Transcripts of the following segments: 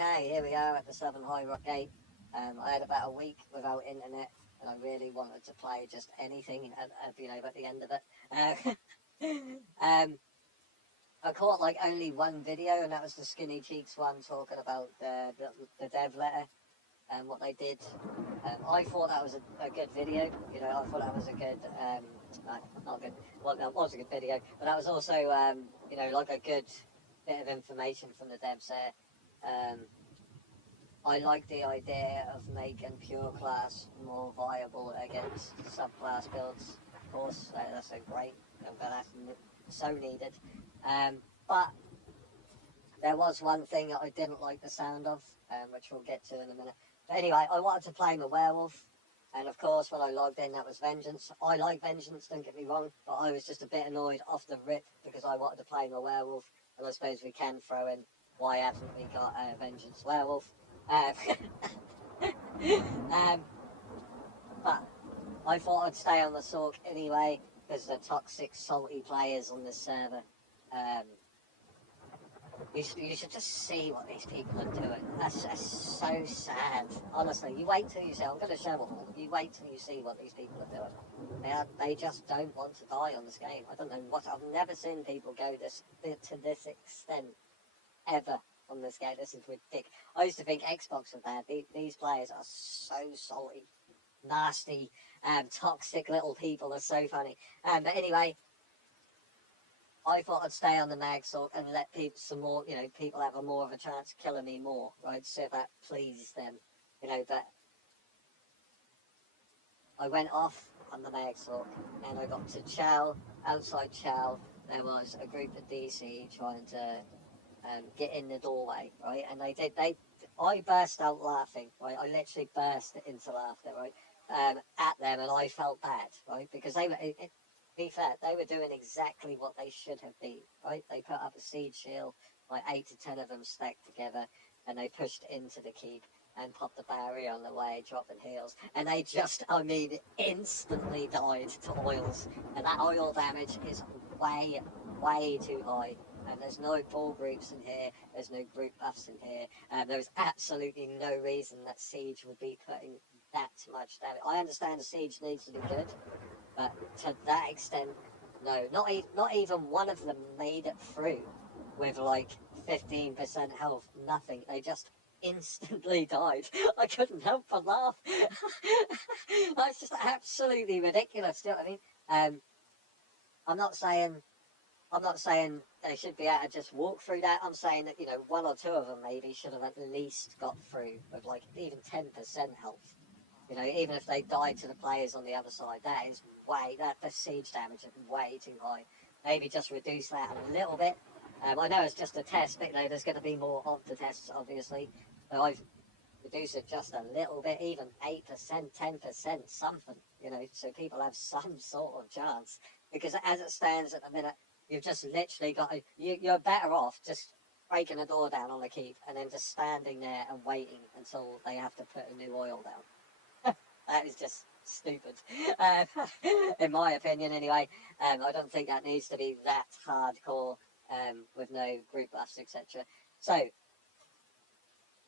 Okay, here we are at the Southern High Rock Gate. I had about a week without internet, and I really wanted to play just anything at the end of it. I caught like only one video, and that was the Skinny Cheeks one talking about the dev letter and what they did. I thought that was a good video. I thought that was a good, not good. Well, that was a good video, but that was also, like a good bit of information from the devs there. I like the idea of making pure class more viable against subclass builds. Of course, that's a great, that's so needed. But there was one thing that I didn't like the sound of, which we'll get to in a minute. But anyway, I wanted to play my werewolf, and of course when I logged in that was Vengeance. I like Vengeance, don't get me wrong, but I was just a bit annoyed off the rip because I wanted to play my werewolf, and I suppose we can throw in why haven't we got a Vengeance werewolf. um, but I thought I'd stay on the Sorc anyway because the toxic, salty players on this server. You should just see what these people are doing. That's so sad. Honestly, you wait till you see. I'm going to show them all. You wait till you see what these people are doing. They just don't want to die on this game. I don't know what. I've never seen people go to this extent ever on this game. This is ridiculous. I used to think Xbox was bad. These players are so salty, nasty, toxic little people. Are so funny. But anyway, I thought I'd stay on the mag sort and let people have more of a chance of killing me more, right? So that pleases them, but I went off on the mag sort and I got to Chow. Outside Chow, there was a group of DC trying to get in the doorway, right? And I burst out laughing, right? I literally burst into laughter, right? At them, and I felt bad, right? Because be fair, they were doing exactly what they should have been, right? They put up a siege shield, like 8 to 10 of them stacked together, and they pushed into the keep and popped the barrier on the way, dropping heals. And they just, instantly died to oils. And that oil damage is way, way too high. And there's no ball groups in here, there's no group buffs in here, there's absolutely no reason that Siege would be putting that much damage. I understand the Siege needs to be good, but to that extent, no. Not even one of them made it through with like 15% health, nothing. They just instantly died. I couldn't help but laugh. That's just absolutely ridiculous. Do you know what I mean? I'm not saying they should be able to just walk through that. I'm saying that, one or two of them maybe should have at least got through with like even 10% health. Even if they died to the players on the other side, the siege damage is way too high. Maybe just reduce that a little bit. I know it's just a test, but there's going to be more of the tests, obviously. But I've reduced it just a little bit, even 8%, 10%, something, so people have some sort of chance. Because as it stands at the minute, you've just literally you're better off just breaking a door down on the keep and then just standing there and waiting until they have to put a new oil down. That is just stupid, in my opinion anyway. I don't think that needs to be that hardcore with no group buffs, etc. So,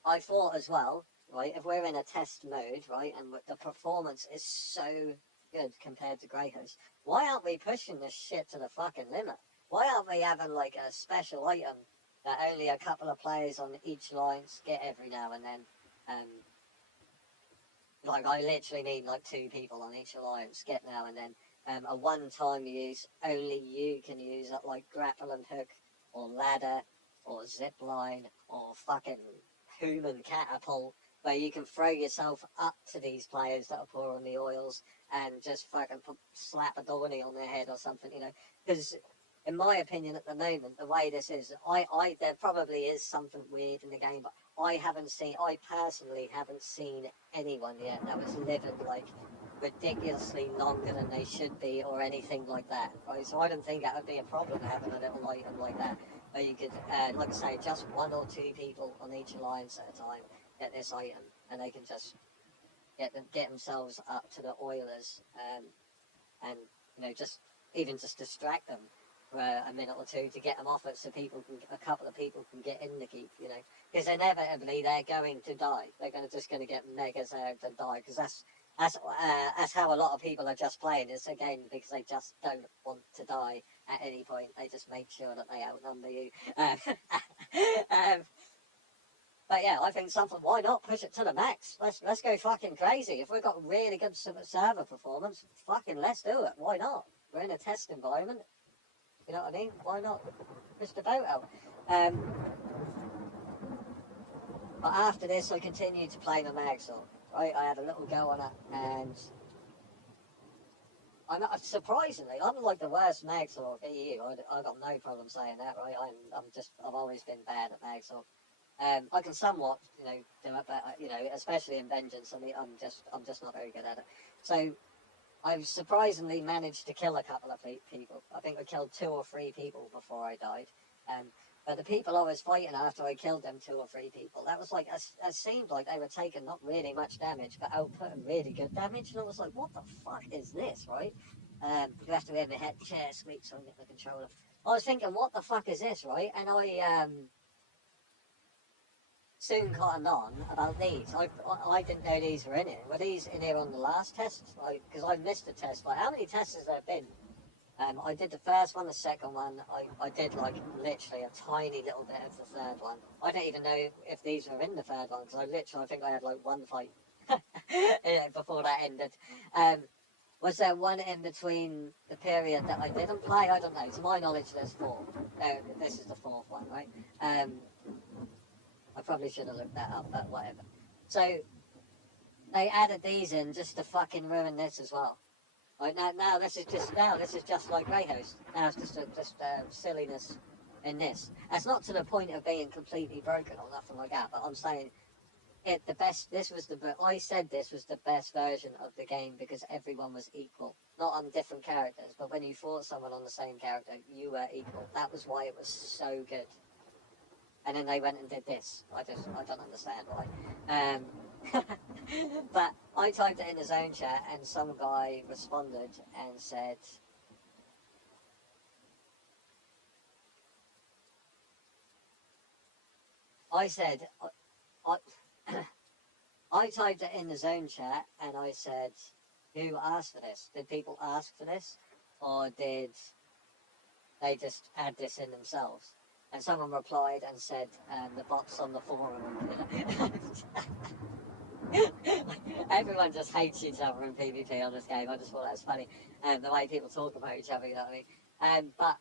I thought as well, right, if we're in a test mode, right, and the performance is so good compared to Greyhost, why aren't we pushing this shit to the fucking limit? Why aren't we having like a special item that only a couple of players on each line get every now and then? Like, I literally need like 2 people on each alliance get now and then. A one-time use, only you can use it, like grapple and hook, or ladder, or zip line, or fucking human catapult, where you can throw yourself up to these players that are poor on the oils and just fucking slap a Dorney on their head or something, Because, in my opinion, at the moment, the way this is, there probably is something weird in the game, but I personally haven't seen anyone yet that was living like ridiculously longer than they should be or anything like that, right? So I don't think that would be a problem having a little item like that, where you could, like I say, just 1 or 2 people on each alliance at a time get this item, and they can just get themselves up to the oilers, and just distract them. for a minute or two to get them off it, so a couple of people can get in the keep, you know, because inevitably they're going to die. They're just going to get mega zagged and die, because that's how a lot of people are just playing this again, because they just don't want to die at any point. They just make sure that they outnumber you. But yeah, I think something. Why not push it to the max? Let's go fucking crazy. If we've got really good server performance, fucking let's do it. Why not? We're in a test environment. You know what I mean? Why not push the boat out? But after this, I continued to play my Magsaw. Right, I had a little go on it, and surprisingly, I'm like the worst Magsaw for you. I got no problem saying that. Right, I've always been bad at Magsaw. I can somewhat, you know, do it, but you know, especially in Vengeance, I mean, I'm just not very good at it. So I've surprisingly managed to kill a couple of people. I think I killed 2 or 3 people before I died. But the people I was fighting after I killed them 2 or 3 people, that was like, it seemed like they were taking not really much damage, but outputting really good damage. And I was like, what the fuck is this, right? You have to hear my head chair squeak so I get the controller. I was thinking, what the fuck is this, right? And I soon cottoned on about these. I didn't know these were in it. Were these in here on the last test? Because I missed a test. Like, how many tests has there been? I did the first one, the second one. I did like literally a tiny little bit of the third one. I don't even know if these were in the third one, because I think I had like one fight before that ended. Was there one in between the period that I didn't play? I don't know. To my knowledge, there's 4. This is the 4th one, right? I probably should have looked that up, but whatever. So they added these in just to fucking ruin this as well. Like now this is just like Greyhost. Now it's just silliness in this. That's not to the point of being completely broken or nothing like that. But I'm saying the best. I said this was the best version of the game because everyone was equal, not on different characters, but when you fought someone on the same character, you were equal. That was why it was so good. And then they went and did this. I don't understand why. But I typed it in the zone chat, and some guy responded and said, I said, I, I typed it in the zone chat, and I said, who asked for this? Did people ask for this? Or did they just add this in themselves? And someone replied and said, the bots on the forum. Everyone just hates each other in PvP on this game. I just thought that was funny. The way people talk about each other, you know what I mean? But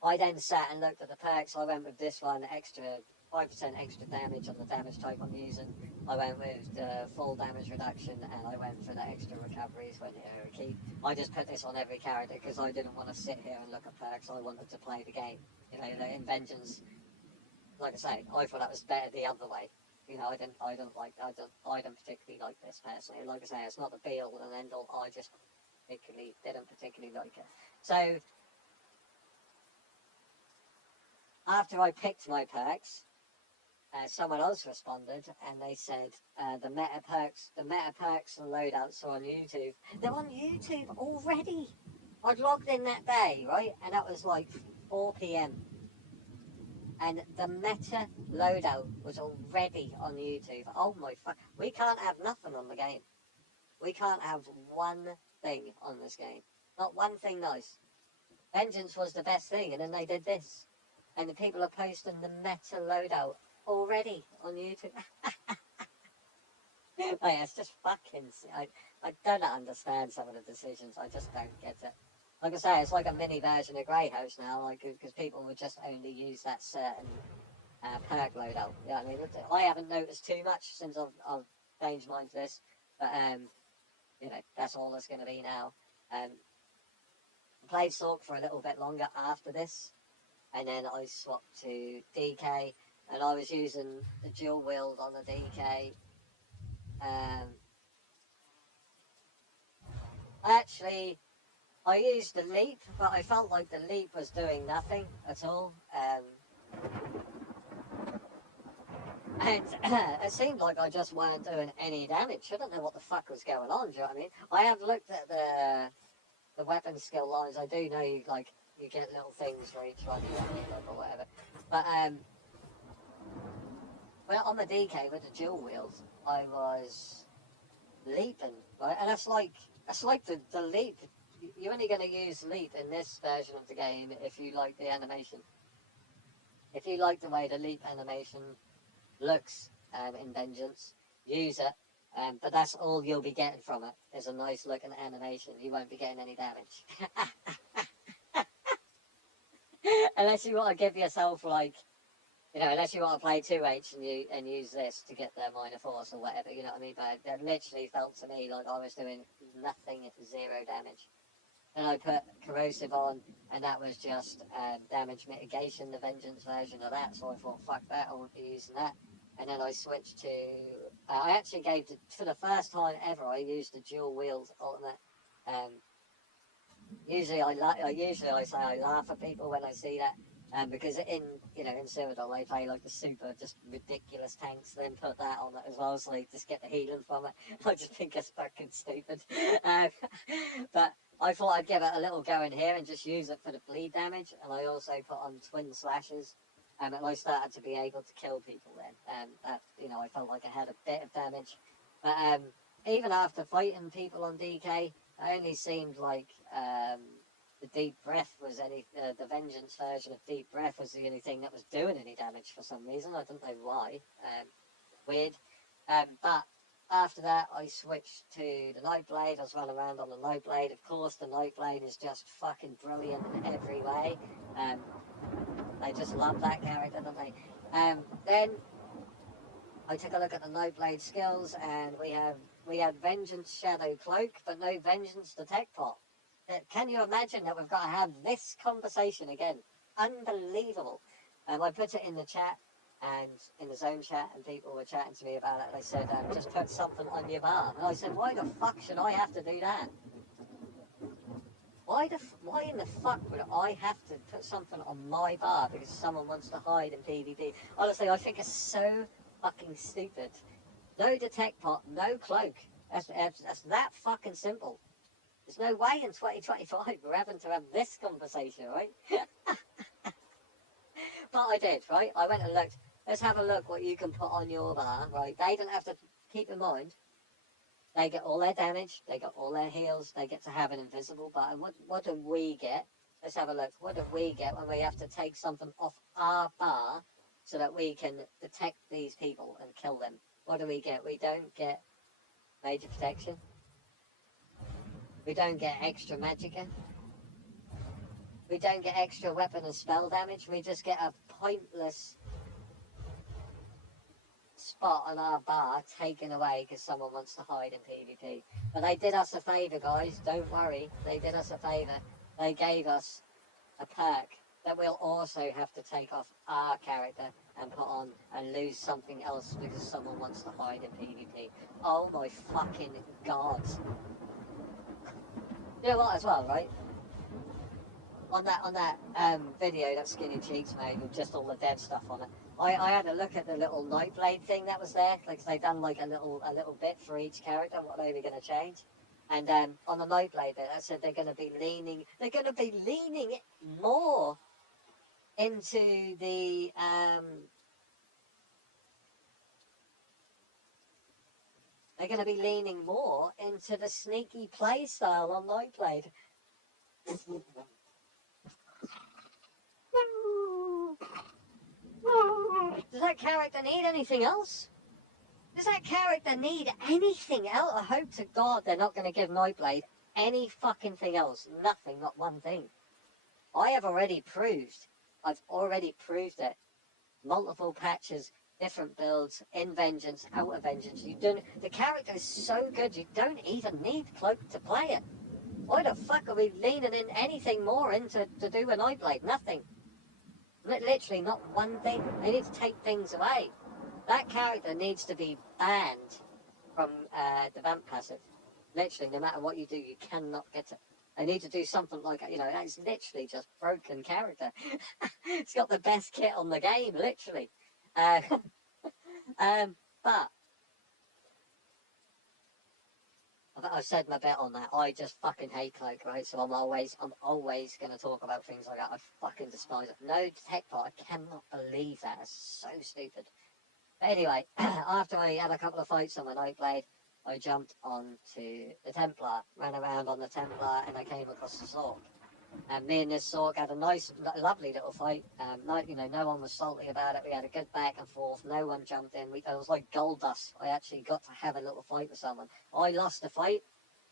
I then sat and looked at the perks. I went with this one, 5% extra damage on the damage type I'm using. I went with the full damage reduction, and I went for the extra recoveries when you keep. I just put this on every character because I didn't want to sit here and look at perks. I wanted to play the game. You know, in Vengeance, like I say, I thought that was better the other way. You know, I don't particularly like this personally. Like I say, it's not the be all and end all. I just didn't particularly like it. So after I picked my perks, someone else responded and they said the meta perks and loadouts are on YouTube. They're on YouTube already. I'd logged in that day, right, and that was like 4 p.m. and the meta loadout was already on YouTube. Oh my fuck! We can't have nothing on the game. We can't have one thing on this game. Not one thing nice. Vengeance was the best thing, and then they did this. And the people are posting the meta loadout already on YouTube. Like, it's just fucking... I don't understand some of the decisions. I just don't get it. Like I say, it's like a mini version of Greyhost now, like, because people would just only use that certain perk loadout. You know what I mean? I haven't noticed too much since I've changed mine to this, but you know, that's all it's going to be now. I played Sorc for a little bit longer after this, and then I swapped to DK, and I was using the dual wield on the DK. Actually, I used the leap, but I felt like the leap was doing nothing at all. And it seemed like I just weren't doing any damage. I don't know what the fuck was going on, do you know what I mean? I have looked at the weapon skill lines. I do know, like, you get little things for each one you want or whatever. But well, on the DK with the dual wheels, I was leaping, right? And that's like the leap. You're only going to use leap in this version of the game if you like the animation. If you like the way the leap animation looks in Vengeance, use it. But that's all you'll be getting from it is a nice looking animation. You won't be getting any damage. Unless you want to give yourself like, you know, unless you want to play 2H and use this to get the minor force or whatever, you know what I mean? But it literally felt to me like I was doing nothing, 0 damage. And I put corrosive on, and that was just damage mitigation, the Vengeance version of that. So I thought, fuck that, I won't be using that. And then I switched to, I actually gave, for the first time ever, I used the dual wheels ultimate. Usually I say I laugh at people when I see that. Because in Cyrodiil they play like the super just ridiculous tanks, then put that on it as well, so they just get the healing from it. I just think it's fucking stupid. But I thought I'd give it a little go in here and just use it for the bleed damage, and I also put on twin slashes, and I started to be able to kill people then. That, I felt like I had a bit of damage. But even after fighting people on DK, it only seemed like the deep breath was the Vengeance version of deep breath was the only thing that was doing any damage for some reason. I don't know why. Weird. But after that, I switched to the Nightblade. I was running around on the Nightblade. Of course, the Nightblade is just fucking brilliant in every way. They just love that character, don't they? Then I took a look at the Nightblade skills, and we had Vengeance Shadow Cloak, but no Vengeance Detect Pot. Can you imagine that we've got to have this conversation again? Unbelievable. I put it in the chat and in the zone chat, and people were chatting to me about it. They said, just put something on your bar. And I said, why the fuck should I have to do that? Why in the fuck would I have to put something on my bar because someone wants to hide in PvP? Honestly, I think it's so fucking stupid. No detect pot, no cloak. That's that fucking simple. There's no way in 2025 we're having to have this conversation, right? But I did, right? I went and looked. Let's have a look what you can put on your bar, right? They don't have to, keep in mind, they get all their damage, they get all their heals, they get to have an invisible button. What do we get? Let's have a look. What do we get when we have to take something off our bar so that we can detect these people and kill them? What do we get? We don't get major protection. We don't get extra magicka. We don't get extra weapon and spell damage. We just get a pointless spot on our bar taken away because someone wants to hide in PvP. But they did us a favour, guys. Don't worry. They did us a favour. They gave us a perk that we'll also have to take off our character and put on and lose something else because someone wants to hide in PvP. Oh my fucking god. You know what, as well, right? On that video that Skinny Cheeks made with just all the dead stuff on it, I had a look at the little Nightblade thing that was there. Like they done like a little bit for each character, what they were going to change. And on the Nightblade bit, I said they're going to be leaning more into the they're going to be leaning more into the sneaky play style on Nightblade. Does that character need anything else? Does that character need anything else? I hope to God they're not going to give Nightblade any fucking thing else. Nothing, not one thing. I've already proved it. Multiple patches, different builds, in Vengeance, out of Vengeance. The character is so good, you don't even need Cloak to play it. Why the fuck are we leaning in anything more into to do with Nightblade? Nothing. Literally not one thing. They need to take things away. That character needs to be banned from the vamp passive. Literally, no matter what you do, you cannot get it. They need to do something like, that's literally just broken character. It's got the best kit on the game, literally. But I've said my bit on that. I just fucking hate Cloak, right? So I'm always going to talk about things like that. I fucking despise it. No tech part. I cannot believe that. It's so stupid. But anyway, after I had a couple of fights on my Nightblade, I jumped onto the Templar, ran around on the Templar, and I came across the Sorc. And me and this Sorc had a nice, lovely little fight. No one was salty about it. We had a good back and forth. No one jumped in. It was like gold dust. I actually got to have a little fight with someone. I lost the fight,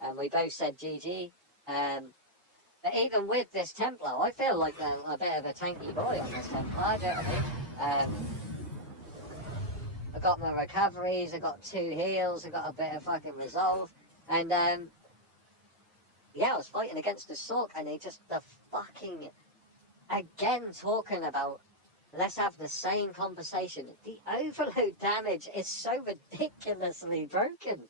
and we both said GG. But even with this Templar, I feel like a bit of a tanky boy on this Templar. Do you know what I mean? I got my recoveries. I got 2 heals. I got a bit of fucking resolve, and yeah, I was fighting against the Sorc, and he just the fucking again talking about let's have the same conversation. The overload damage is so ridiculously broken.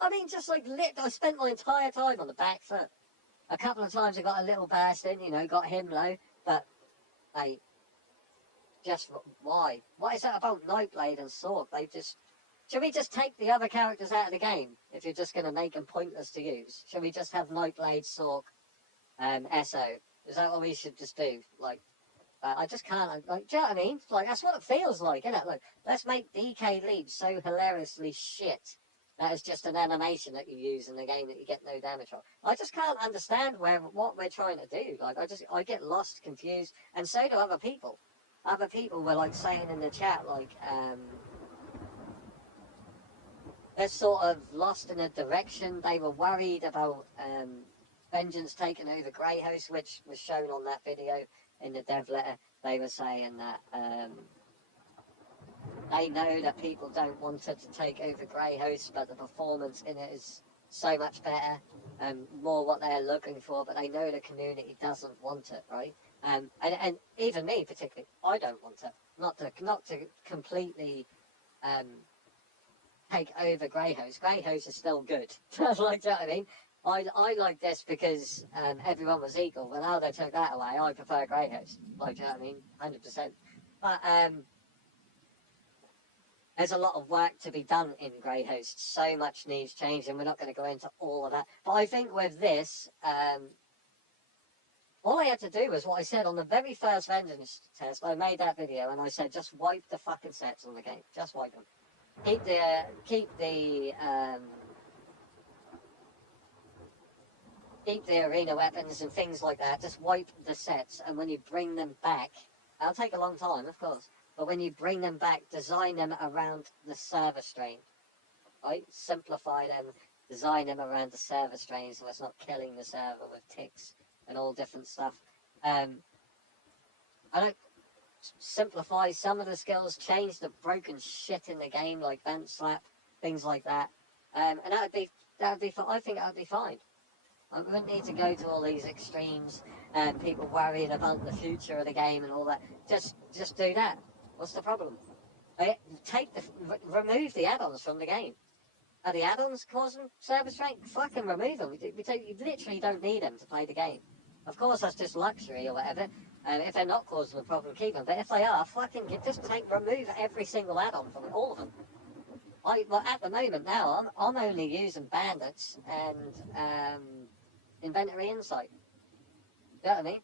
I mean, just like I spent my entire time on the back foot. A couple of times I got a little burst in, got him low, but hey, just why? What is that about Nightblade and Sorc? Should we just take the other characters out of the game if you're just going to make them pointless to use? Should we just have Nightblade, Sorc, ESO? Is that what we should just do? I just can't. Do you know what I mean? That's what it feels like, isn't it? Look, let's make DK Leap so hilariously shit that is just an animation that you use in the game that you get no damage from. I just can't understand what we're trying to do. I get lost, confused, and so do other people. Other people were saying in the chat they're sort of lost in a direction. They were worried about Vengeance taking over Greyhost, which was shown on that video in the dev letter. They were saying that they know that people don't want it to take over Greyhost, but the performance in it is so much better and more what they're looking for, but they know the community doesn't want it, right? And even me particularly, I don't want it. Not to completely take over Greyhost. Greyhost is still good. Do you know what I mean? I like this because everyone was equal. But now they took that away, I prefer Greyhost. Do you know what I mean? 100%. But there's a lot of work to be done in Greyhost. So much needs changing. We're not going to go into all of that. But I think with this, all I had to do was what I said on the very first Vengeance test. I made that video and I said, just wipe the fucking sets on the game. Just wipe them. Keep the arena weapons and things like that. Just wipe the sets, and when you bring them back, that'll take a long time, of course. But when you bring them back, design them around the server strain, right? Simplify them, design them around the server strain, so it's not killing the server with ticks and all different stuff. I don't simplify some of the skills, change the broken shit in the game like vent slap, things like that, and that would be I think that would be fine. I wouldn't need to go to all these extremes and people worried about the future of the game and all that. Just do that. What's the problem? Remove the add-ons from the game. Are the add-ons causing server strain? Fucking remove them. You literally don't need them to play the game. Of course, that's just luxury or whatever. If they're not causing a problem, keep them. But if they are, remove every single add-on from it, all of them. At the moment now, I'm only using bandits and inventory insight. You know what I mean?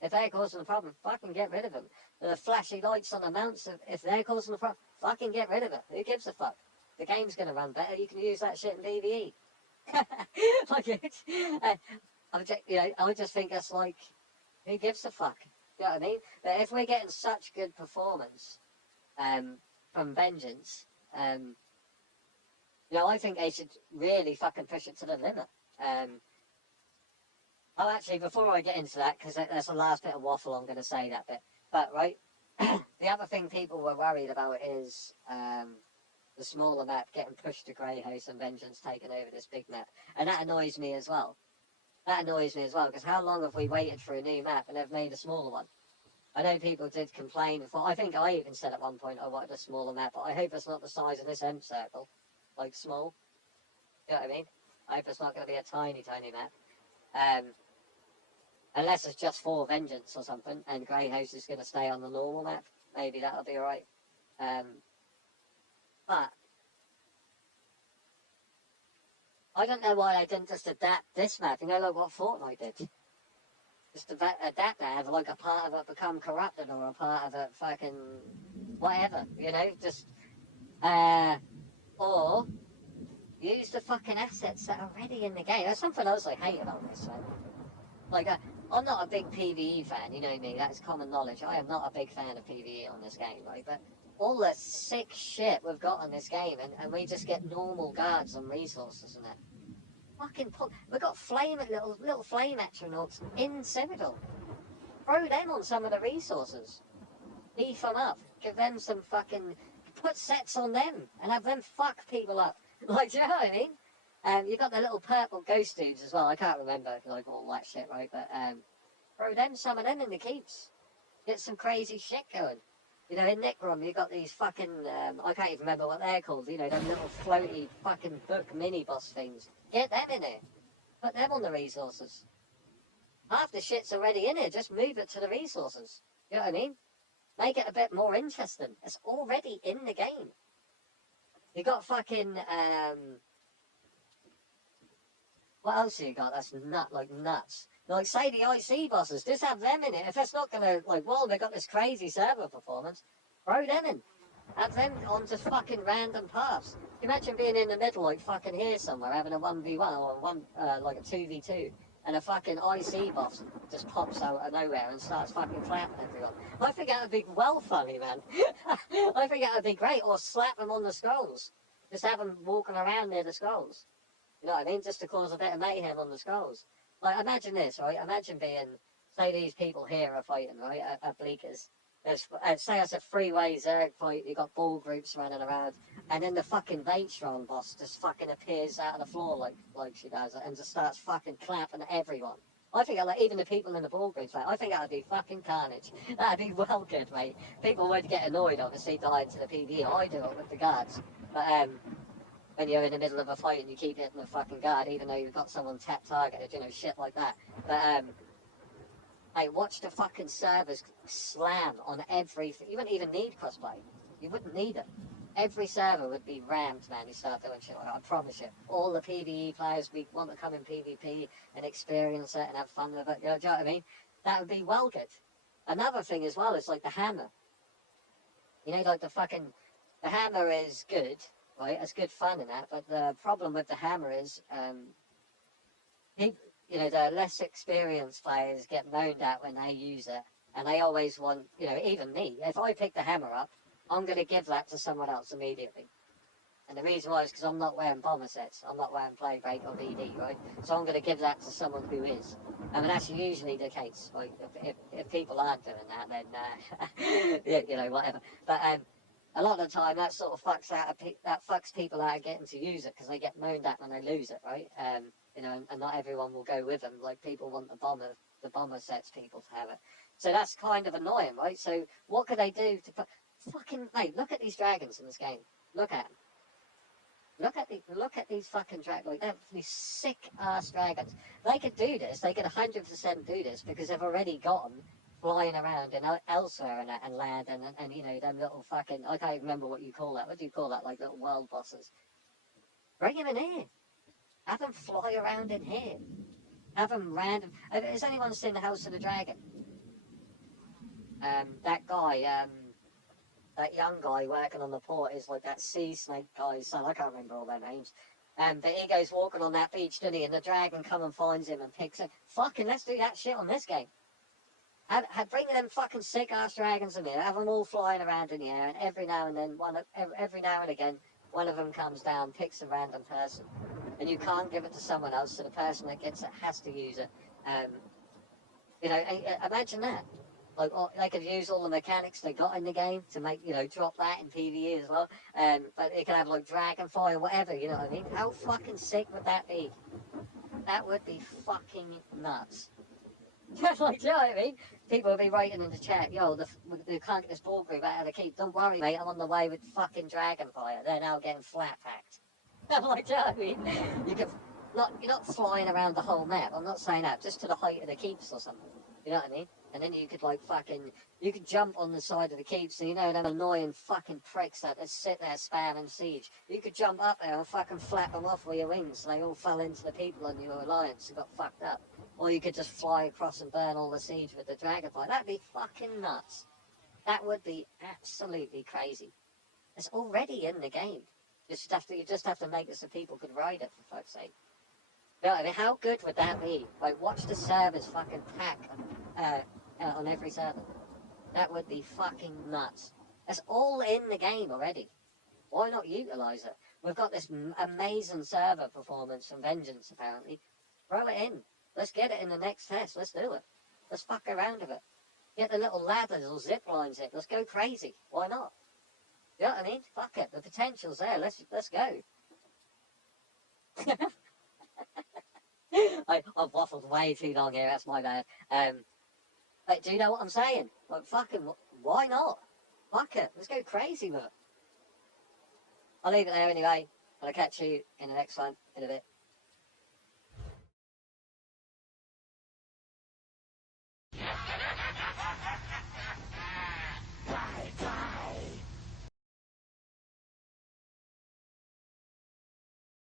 If they're causing a problem, fucking get rid of them. The flashy lights on the mounts, if they're causing a problem, fucking get rid of it. Who gives a fuck? The game's going to run better. You can use that shit in PvE. I just think that's who gives a fuck? You know what I mean? But if we're getting such good performance from Vengeance, I think they should really fucking push it to the limit. Actually, before I get into that, because that's the last bit of waffle, I'm going to say that bit. But, right, the other thing people were worried about is the smaller map getting pushed to Greyhost and Vengeance taking over this big map. And that annoys me as well. Because how long have we waited for a new map and they've made a smaller one? I know people did complain before. I think I even said at one point I wanted a smaller map, but I hope it's not the size of this M circle. Small. You know what I mean? I hope it's not going to be a tiny, tiny map. Unless it's just for Vengeance or something, and Greyhost is going to stay on the normal map. Maybe that'll be alright. But I don't know why they didn't just adapt this map, you know, like what Fortnite did. Just adapt that, have like a part of it become corrupted or a part of it fucking whatever, you know, just, or use the fucking assets that are already in the game. That's something else I hate about this, man. Like, I'm not a big PvE fan, you know me, that's common knowledge. I am not a big fan of PvE on this game, right? But all the sick shit we've got on this game, and we just get normal guards and resources and that. Fucking we've got little flame astronauts in Citadel. Throw them on some of the resources. Beef them up. Give them some fucking... Put sets on them and have them fuck people up. Like, do you know what I mean? You got the little purple ghost dudes as well. I can't remember like all that shit, right? But throw them, some of them in the keeps. Get some crazy shit going. You know, in Necrom, you got these fucking I can't even remember what they're called. You know, them little floaty fucking book mini boss things. Get them in there. Put them on the resources. Half the shit's already in here. Just move it to the resources. You know what I mean? Make it a bit more interesting. It's already in the game. You got fucking what else you got that's nuts? Like, say the IC bosses, just have them in it. If it's not gonna, like, well, they got this crazy server performance, throw them in. Have them on just fucking random paths. Imagine being in the middle, like, fucking here somewhere, having a 1v1 or like a 2v2, and a fucking IC boss just pops out of nowhere and starts fucking clapping everyone. I think that would be well funny, man. I think that would be great. Or slap them on the skulls. Just have them walking around near the skulls. You know what I mean? Just to cause a bit of mayhem on the skulls. Like, imagine this, right? Imagine being, say these people here are fighting, right, at Bleakers. There's, say it's a three-way Zerg fight, you got ball groups running around, and then the fucking Vaitron boss just fucking appears out of the floor like she does, and just starts fucking clapping at everyone. I think, like, even the people in the ball groups, like, I think that would be fucking carnage. That'd be well good, mate. People would get annoyed, obviously, dying to the PvE. I do it with the guards. But, when you're in the middle of a fight and you keep hitting the fucking guard, even though you've got someone tap targeted, you know, shit like that. But, hey, watch the fucking servers slam on everything. You wouldn't even need crossplay. You wouldn't need it. Every server would be rammed, man, you start doing shit like that, I promise you. All the PvE players, we want to come in PvP and experience it and have fun with it, you know what I mean? That would be well good. Another thing as well is, like, the hammer. You know, like, the hammer is good. Right, it's good fun and that, but the problem with the hammer is, you know, the less experienced players get moaned at when they use it, and they always want, you know, even me, if I pick the hammer up, I'm going to give that to someone else immediately. And the reason why is because I'm not wearing bomber sets, I'm not wearing play break or BD, right? So I'm going to give that to someone who is. I mean, that's usually the case, right? If people aren't doing that, then, you know, whatever. But, a lot of the time, that sort of fucks people out of getting to use it because they get moaned at when they lose it, right? You know, and not everyone will go with them. Like, people want the bomber sets people to have it. So that's kind of annoying, right? So what could they do to put... Fucking... Mate, look at these dragons in this game. Look at them. Look at these fucking dragons. Like, they're these sick-ass dragons. They could do this. They could 100% do this because they've already got them flying around and elsewhere and land and you know, them little fucking, I can't even remember what you call that. What do you call that? Like little world bosses. Bring them in here. Have them fly around in here. Have them random. Has anyone seen the House of the Dragon? That guy, that young guy working on the port is like that sea snake guy's son. I can't remember all their names. But he goes walking on that beach, doesn't he? And the dragon comes and finds him and picks him. Fucking let's do that shit on this game. Bring them fucking sick-ass dragons in here, have them all flying around in the air, and every now and then, every now and again, one of them comes down, picks a random person, and you can't give it to someone else, so the person that gets it has to use it. You know, imagine that. Like, they could use all the mechanics they got in the game to make, you know, drop that in PvE as well, but they could have, like, dragonfly or whatever, you know what I mean? How fucking sick would that be? That would be fucking nuts. Like, do you know what I mean? People will be writing in the chat, yo, they can't get this ball group out of the keep. Don't worry, mate, I'm on the way with fucking Dragonfire. They're now getting flat packed. I'm like, do you know what I mean? You're not flying around the whole map. I'm not saying that, just to the height of the keeps or something. You know what I mean? And then you could like fucking, you could jump on the side of the keep, so you know them annoying fucking pricks that just sit there spamming siege. You could jump up there and fucking flap them off with your wings, so they all fell into the people on your alliance and got fucked up. Or you could just fly across and burn all the siege with the dragonfly. That'd be fucking nuts. That would be absolutely crazy. It's already in the game. You just have to make it so people could ride it, for fuck's sake. You know what I mean? How good would that be? Like, watch the servers fucking pack on every server. That would be fucking nuts. It's all in the game already. Why not utilise it? We've got this amazing server performance from Vengeance, apparently. Throw it in. Let's get it in the next test. Let's do it. Let's fuck around with it. Get the little ladders or zip lines in. Let's go crazy. Why not? You know what I mean? Fuck it. The potential's there. Let's go. I've waffled way too long here. That's my bad. But do you know what I'm saying? Like, fucking, why not? Fuck it. Let's go crazy with it. I'll leave it there anyway. I'll catch you in the next one in a bit.